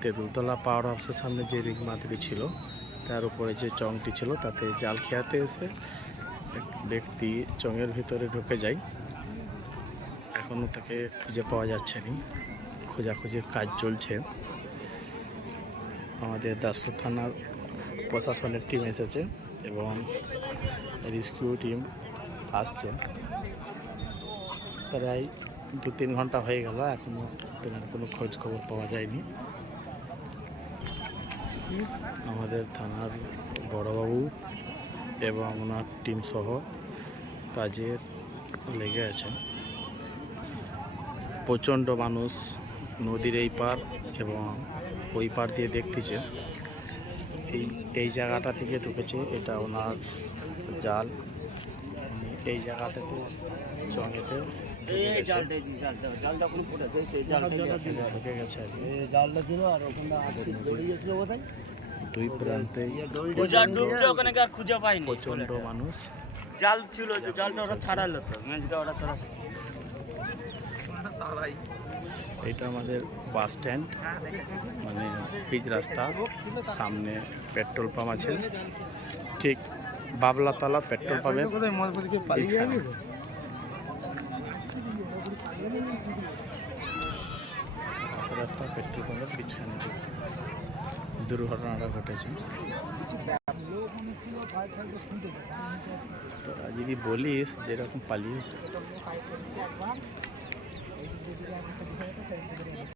তেঁতুলতলা পাওয়ার হাউসের সামনে যে রিং মাথাটি ছিল, তার উপরে যে চংটি ছিল, তাতে জাল খেয়াতে এসে এক ব্যক্তি চঙের ভিতরে ঢুকে যায়। এখনও তাকে খুঁজে পাওয়া যাচ্ছে না। খোঁজাখুঁজির কাজ চলছে। আমাদের দাসপুর থানার প্রশাসনের টিম এসেছে এবং রেস্কিউ টিম আসছে। প্রায় দু তিন ঘণ্টা হয়ে গেল এখনও তেনার কোনো খোঁজ খবর পাওয়া যায়নি। আমাদের থানার বড়বাবু এবং ওনার টিম সহ কাজে লেগে আছেন। প্রচণ্ড মানুষ নদীর এই পার এবং ওই পার দিয়ে দেখতেছে। এই এই জায়গাটা থেকে ঢুকেছে, এটা ওনার জাল। এই জায়গাটাতে চঙেতে। জালটা কোনো ফুটেছে সেই জালটা এটা ঢুকে গেছে। আর কি। জালটা ছিল আর ওখানে আজকে গেছিল বোধহয়। দুই প্রান্তেই জাল ডুবছে ওখানে আর খুঁজে পাইনি প্রচণ্ড মানুষ। জাল ছিল জালটা ওরা ছাড়ালো তো মেজটা ওরা ছাড়া। এটা আমাদের বাস স্ট্যান্ড মানে পিচ রাস্তা সামনে পেট্রোল পাম্প আছে। ঠিক বাবলাতলা পেট্রোল পাম্পের রাস্তা পেট্রোল পাম্পের পিছনে যে দুর্ঘটনাটা ঘটেছে। তো যদি বলিস যেরকম পালিয়েছে।